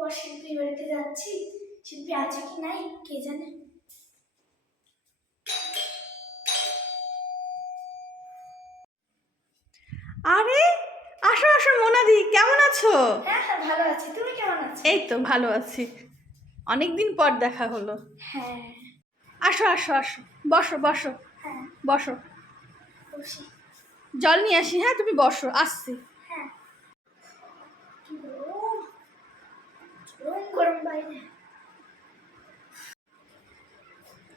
পর শিল্পীর বাড়িতে যাচ্ছি। শিল্পী আছে কি নাই কে জানে? আরে আসো আসো মোনাদি কেমন আছো? হ্যাঁ হ্যাঁ ভালো আছি। তুমি কেমন আছো? এই তো ভালো আছি। অনেক দিন পর দেখা হলো। হ্যাঁ। আসো আসো আসো বসো বসো। হ্যাঁ। বসো। বসি। জল নিয়ে আসি হ্যাঁ তুমি বসো আসছি হ্যাঁ কি গরম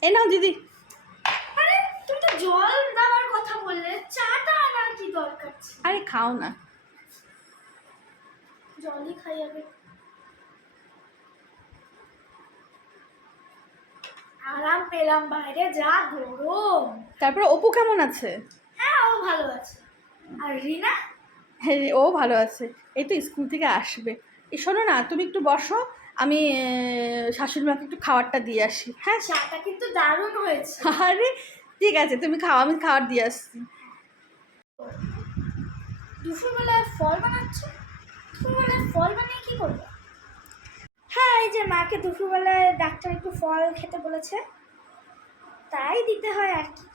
এই নাও দিদি। আরে তুমি তো জল দেওয়ার কথা বললে চাটা আনার কি দরকার ছিল? আরে খাও না। জলই খাই আগে। আরাম পেলাম বাইরে যা গরম। তারপরে অপু কেমন আছে? হ্যাঁ ও ভালো আছে। আর রিনা? হ্যাঁ ও ভালো আছে। এই তো স্কুল থেকে আসবে। এই শোনো না তুমি একটু বসো আমি শাশুড়ি মাকে একটু খাবারটা দিয়ে আসি। হ্যাঁ? চাটা কিন্তু দারুণ হয়েছে। আরে ঠিক আছে তুমি খাও আমি খাবার দিয়ে আসছি। দুপুরবেলায় ফল বানাচ্ছো? দুপুরবেলায় ফল বানিয়ে কি করবে? হ্যাঁ এই যে মাকে দুপুরবেলায় ডাক্তার একটু ফল খেতে বলেছে। তাই দিতে হয় আর কি।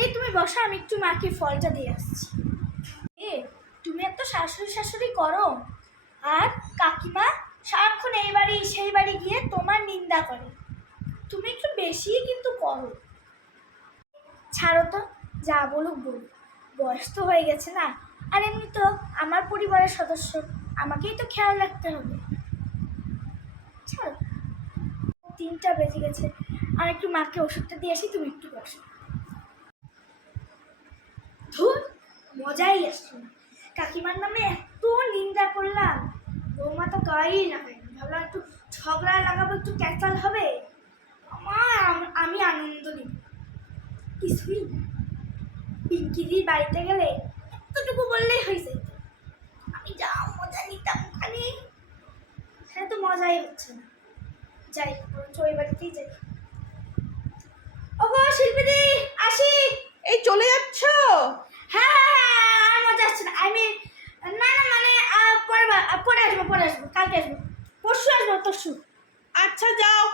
এই তুমি বসো আমি একটু মাকে ফলটা দিয়ে আসছি। এ তুমি এত শাশুড়ি শাশুড়ি করো। আর কাকিমা সারাক্ষণ এই বাড়ি, সেই বাড়ি গিয়ে তোমার নিন্দা করে। তুমি একটু বেশিই কিন্তু করো। ছাড়ো তো, যা বলুক বলুক। বয়স তো হয়ে গেছে না? আর এমনি তো আমার পরিবারের সদস্য, আমাকেই তো খেয়াল রাখতে হবে। ছাড়ো। তিনটা বেজে গেছে। আর একটু মাকে ওষুধটা দিয়ে আসি, তুমি একটু বসো। ধুর, মজাই আসলো না। কাকিমার নামে এত নিন্দা করলাম বৌমা তো গায়েই লাগাই না ভাবলাম একটু ঝগড়া লাগাবো, একটু ক্যাচাল হবে? আমার আমি আনন্দ নিব। কিছুই পিঙ্কিদির বাড়িতে গেলে এতটুকু বললেই হয়ে আমি যা মজা নিতাম ওখানে, সেটা তো মজাই হচ্ছে না। যাই বরঞ্চ ওই বাড়িতেই যাই। ওগো, শিল্পীদি! আসব। পরশু আসব পরশু। আচ্ছা যাও।